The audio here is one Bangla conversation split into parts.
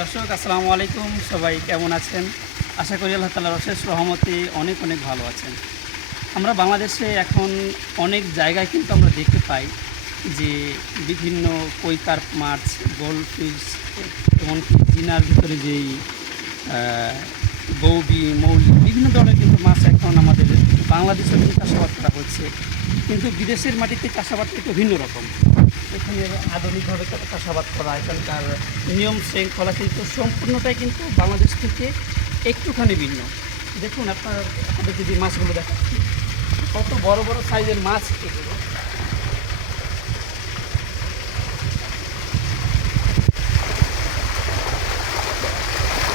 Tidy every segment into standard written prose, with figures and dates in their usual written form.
দর্শক আসসালামু আলাইকুম, সবাই কেমন আছেন? আশা করি আল্লাহ তাআলার অশেষ রহমতে অনেক অনেক ভালো আছেন। আমরা বাংলাদেশে এখন অনেক জায়গায় কিন্তু আমরা দেখতে পাই যে বিভিন্ন কই কার্প মাছ, গোল্ডফিশ, এমনকি জিনার ভিতরে যেই গৌবি, মৌলি বিভিন্ন ধরনের কিন্তু মাছ এখন আমাদের বাংলাদেশে কিন্তু চাষাবাদ করা হচ্ছে, কিন্তু বিদেশের মাটিতে চাষাবাদটা একটু ভিন্ন রকম। এখানে আধুনিকভাবে চাষাবাদ করা, এখানকার নিয়ম শৃঙ্খলা কিন্তু সম্পূর্ণটাই কিন্তু বাংলাদেশ থেকে একটুখানি ভিন্ন। দেখুন আপনাদের যদি মাছগুলো দেখাচ্ছি, কত বড় বড় সাইজের মাছ এগুলো।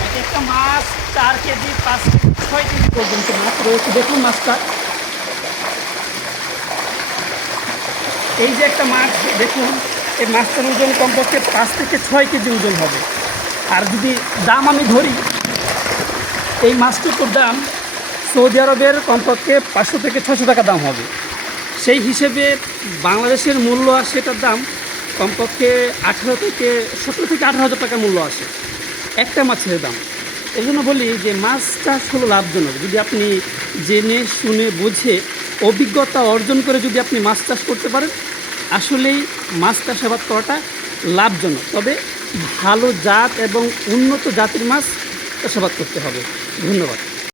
এক একটা মাছ 4 কেজি, 5 কেজি, 6 কেজি পর্যন্ত মাছ রয়েছে। দেখুন মাছটা, এই যে একটা মাছ দেখুন, এই মাছটার ওজন কমপক্ষে 5 থেকে 6 কেজি ওজন হবে। আর যদি দাম আমি ধরি, এই মাছটুকুর দাম সৌদি আরবের কমপক্ষে 500 থেকে 600 টাকা দাম হবে। সেই হিসেবে বাংলাদেশের মূল্য আসে, এটার দাম কমপক্ষে 17 থেকে 18,000 টাকা মূল্য আসে একটা মাছের দাম। এই জন্য বলি যে মাছ চাষ হলো লাভজনক। যদি আপনি জেনে শুনে বুঝে অভিজ্ঞতা অর্জন করে যদি আপনি মাছ চাষ করতে পারেন, আসলেই মাছ চাষাবাদ করাটা লাভজনক। তবে ভালো জাত এবং উন্নত জাতের মাছ চাষাবাদ করতে হবে। ধন্যবাদ।